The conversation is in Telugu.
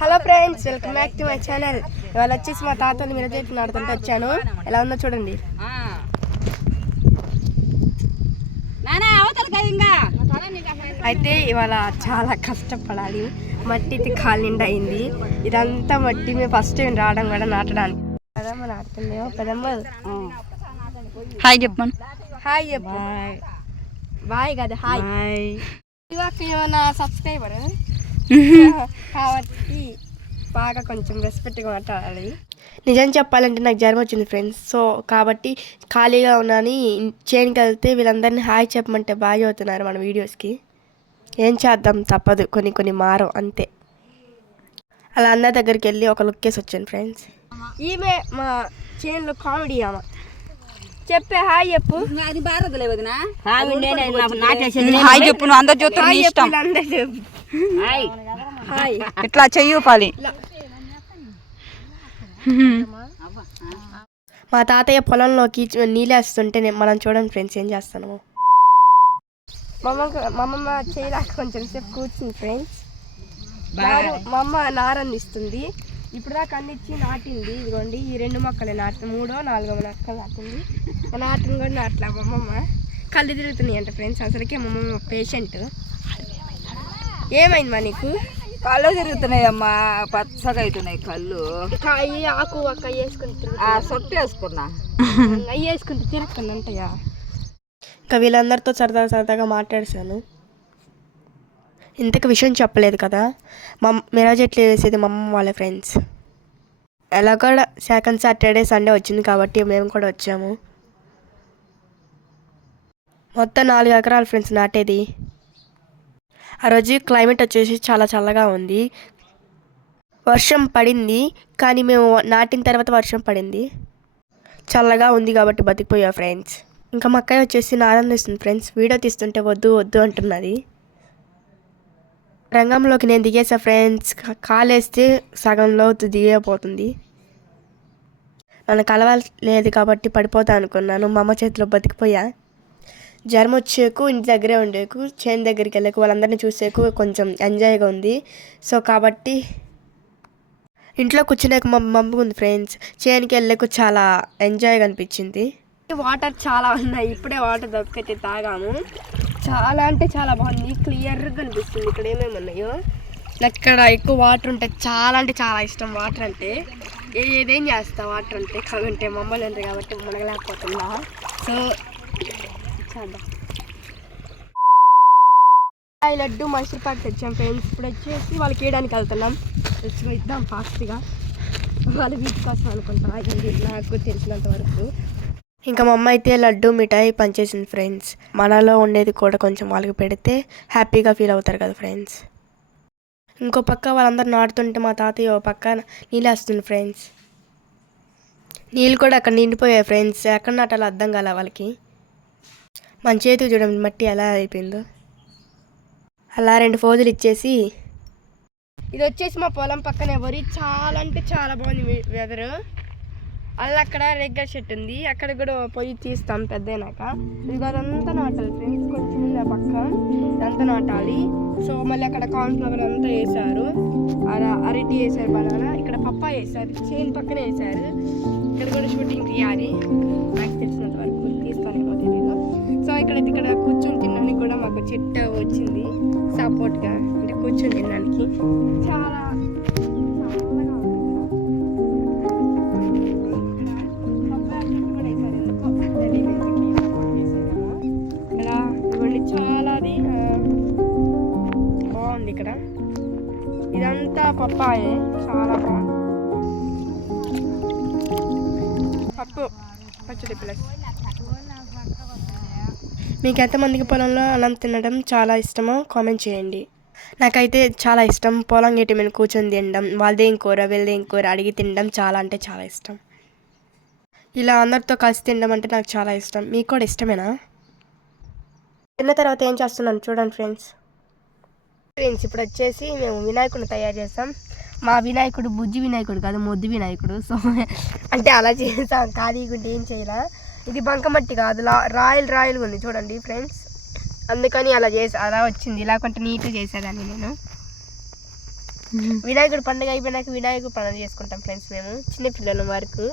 Hello friends, welcome back to my channel. ఇవాళ వచ్చేసి మా తాతని మిరజెట్లు నాడుతుంటే వచ్చాను. ఎలా ఉందో చూడండి. అయితే ఇవాళ చాలా కష్టపడాలి. మట్టి కాలు నిండా అయింది. ఇదంతా మట్టి మేము ఫస్ట్ టైం రావడం కూడా నాటడానికి. పెదమ్మ నాటుతుంది. పెదమ్మ హాయ్ చెప్పండి. హాయ్ చెప్పు. బాయ్ కదా. హాయ్. ఇవాళ ఏమన్నా సబ్స్క్రైబర్ కాబట్టి బాగా కొంచెం రెస్పెక్ట్గా మాట్లాడాలి. నిజం చెప్పాలంటే నాకు జ్వరం వచ్చింది ఫ్రెండ్స్. సో కాబట్టి ఖాళీగా ఉన్నాని చేనుకి వెళ్తే వీళ్ళందరినీ హాయ్ చెప్పమంటే బాగా చదువుతున్నారు మన వీడియోస్కి. ఏం చేద్దాం, తప్పదు, కొన్ని మారం అంతే. అలా అందరి దగ్గరికి వెళ్ళి ఒక లుక్ వేసి వచ్చాను ఫ్రెండ్స్. ఈమె మా చేనులో కామెడీ ఆమె. చెప్పే హాయ్ చెప్పు. అది బారదులే వదినా. హాయ్ చెప్పు. నువ్వు అందరు చూస్తారు ఇష్టం. హాయ్ ఇట్లా చెయ్యి పాలి. మా తాతయ్య పొలంలోకి నీళ్ళేస్తుంటే మనం చూడండి ఫ్రెండ్స్ ఏం చేస్తాను. మా అమ్మమ్మ చేయడానికి కొంచెం సేపు కూర్చుంది ఫ్రెండ్స్. మా అమ్మ నారందిస్తుంది. ఇప్పుడు దాకా అన్నిచ్చి నాటింది. ఇదిగోండి ఈ 2 మొక్కలే నాటి 3వ 4వ మొక్కలు నాటింది. నాటిని కూడా నాట్లా. మా అమ్మమ్మ కళ్ళు తిరుగుతున్నాయి అంట ఫ్రెండ్స్. అసలుకే మా అమ్మమ్మ పేషెంట్. ఏమైంది మా నీకు? కళ్ళు తిరుగుతున్నాయి అమ్మా, పచ్చగా అవుతున్నాయి కళ్ళు. ఆకు అక్క వేసుకుని సొట్టు వేసుకున్నా అవి వేసుకుంటే తిరుగుతుంది అంటయ్యా. ఇంకా వీళ్ళందరితో సరదాగా మాట్లాడేశాను. ఇంతకు విషయం చెప్పలేదు కదా, మిరాజెట్లు వేసేది మా అమ్మ వాళ్ళ ఫ్రెండ్స్. ఎలా కూడా సెకండ్ సాటర్డే సండే వచ్చింది కాబట్టి మేము కూడా వచ్చాము. మొత్తం 4 ఎకరాలు ఫ్రెండ్స్ నాటేది. ఆ రోజు క్లైమేట్ వచ్చేసి చాలా చల్లగా ఉంది. వర్షం పడింది కానీ మేము నాటిన తర్వాత వర్షం పడింది. చల్లగా ఉంది కాబట్టి బతికిపోయా ఫ్రెండ్స్. ఇంకా మా అక్కయ్య వచ్చేసి ఆనందిస్తుంది ఫ్రెండ్స్. వీడియో తీస్తుంటే వద్దు అంటున్నది. రంగంలోకి నేను దిగేసా ఫ్రెండ్స్. కాలేస్తే సగంలో దిగేపోతుంది. నన్ను కలవలేదు కాబట్టి పడిపోతా అనుకున్నాను. మా అమ్మ చేతిలో బతికిపోయా. జ్వరం వచ్చేకు ఇంటి దగ్గరే ఉండేకు, చేను దగ్గరికి వెళ్ళకు, వాళ్ళందరినీ చూసేకు కొంచెం ఎంజాయ్గా ఉంది. సో కాబట్టి ఇంట్లో కూర్చునేకు మా మమ్మీ ఉంది ఫ్రెండ్స్. చేనుకి వెళ్ళకు చాలా ఎంజాయ్గా అనిపించింది. వాటర్ చాలా ఉన్నాయి. ఇప్పుడే వాటర్ దొరికితే తాగాము. చాలా అంటే చాలా బాగుంది. క్లియర్గా కనిపిస్తుంది ఇక్కడ ఏమేమి ఉన్నాయో. నాకు ఇక్కడ ఎక్కువ వాటర్ ఉంటే చాలా అంటే చాలా ఇష్టం. వాటర్ అంటే ఏదేం చేస్తా వాటర్ అంటే కాకుంటే మమ్మల్ని ఉంది కాబట్టి మునగలేకపోతున్నా. సో లడ్డు మైసూర్ పాక్ తెచ్చాం ఫ్రెండ్స్. ఇప్పుడు వచ్చేసి వాళ్ళకి వేయడానికి వెళ్తున్నాం. ఇద్దాం ఫాస్ట్గా. వాళ్ళ వీటి కోసం అనుకుంటా నాకు తెలిసినంత వరకు. ఇంకా మా అమ్మ అయితే లడ్డు మిఠాయి పనిచేసింది ఫ్రెండ్స్. మనలో ఉండేది కూడా కొంచెం వాళ్ళకి పెడితే హ్యాపీగా ఫీల్ అవుతారు కదా ఫ్రెండ్స్. ఇంకో పక్క వాళ్ళందరూ నాటుతుంటే మా తాతయ్య ఓ పక్క నీళ్ళు వేస్తుంది ఫ్రెండ్స్. నీళ్ళు కూడా అక్కడ నిండిపోయాయి ఫ్రెండ్స్. ఎక్కడ నాటాలో అర్థం కాలే వాళ్ళకి. మన చేతికి చూడండి మట్టి ఎలా అయిపోయిందో. అలా 2 ఫోజులు ఇచ్చేసి ఇది వచ్చేసి మా పొలం పక్కనే వరి. చాలా అంటే చాలా బాగుంది వెదరు. అలా అక్కడ రేగ్గా చెట్టు ఉంది. అక్కడ కూడా పోయి తీస్తాం పెద్దయినాక. ఇది అదంతా నాటాలి ఫ్రెండ్స్. కొంచెం ఉంది పక్క, ఇదంతా నాటాలి. సో మళ్ళీ అక్కడ కాన్ఫ్లవర్ అంతా వేసారు. అరటి వేసారు, బనానా. ఇక్కడ పప్పాయ వేసారు. చేను పక్కనే వేసారు. ఇక్కడ కూడా షూటింగ్ తీయాలి. నాకు తెలిసినంత వరకు తీస్తానేమో తెలీదు. సో ఇక్కడ కూర్చొని తినడానికి కూడా మాకు చెట్టు వచ్చింది సపోర్ట్గా. అంటే కూర్చొని తినడానికి చాలా బాగుంది. ఇక్కడ ఇదంతా పప్పాయే. చాలా బాగుంది. పచ్చడి ప్లస్. మీకు ఎంతమందికి పొలంలో అన్నం తినడం చాలా ఇష్టమో కామెంట్ చేయండి. నాకైతే చాలా ఇష్టం. పొలం గట్టి మీద కూర్చొని తినడం, వాళ్ళదేం కూర వీళ్ళదేం కూర అడిగి తినడం చాలా అంటే చాలా ఇష్టం. ఇలా అందరితో కలిసి తినడం అంటే నాకు చాలా ఇష్టం. మీకు కూడా ఇష్టమేనా? తిన్న తర్వాత ఏం చేస్తున్నాను చూడండి ఫ్రెండ్స్. ఇప్పుడు వచ్చేసి మేము వినాయకుడిని తయారు చేస్తాం. మా వినాయకుడు బుజ్జి వినాయకుడు కాదు, మొద్దు వినాయకుడు. సో అంటే అలా చేస్తాం. ఖాళీగా ఏం చేయాల. ఇది బంకమట్టి కాదు, రాయల్గా ఉంది చూడండి ఫ్రెండ్స్. అందుకని అలా వచ్చింది. ఇలా కొంటే నీట్గా చేసేదాన్ని నేను. వినాయకుడు పండుగ అయిపోయినాక వినాయకుడు పండుగ చేసుకుంటాం ఫ్రెండ్స్ మేము చిన్నపిల్లల వరకు.